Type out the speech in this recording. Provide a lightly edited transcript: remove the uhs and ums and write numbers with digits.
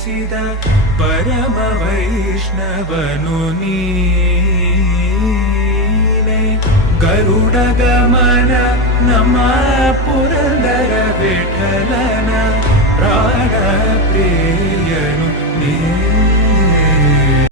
ಪಾಲಿಸಿದ ಪರಮ ವೈಷ್ಣವನು ನೀನೆ. ಗರುಡ ಗಮನ ನಮ್ಮ ಪುರಂದರ ವಿಠಲನ ಪ್ರಾಣ ಪ್ರಿಯನು ನೀ.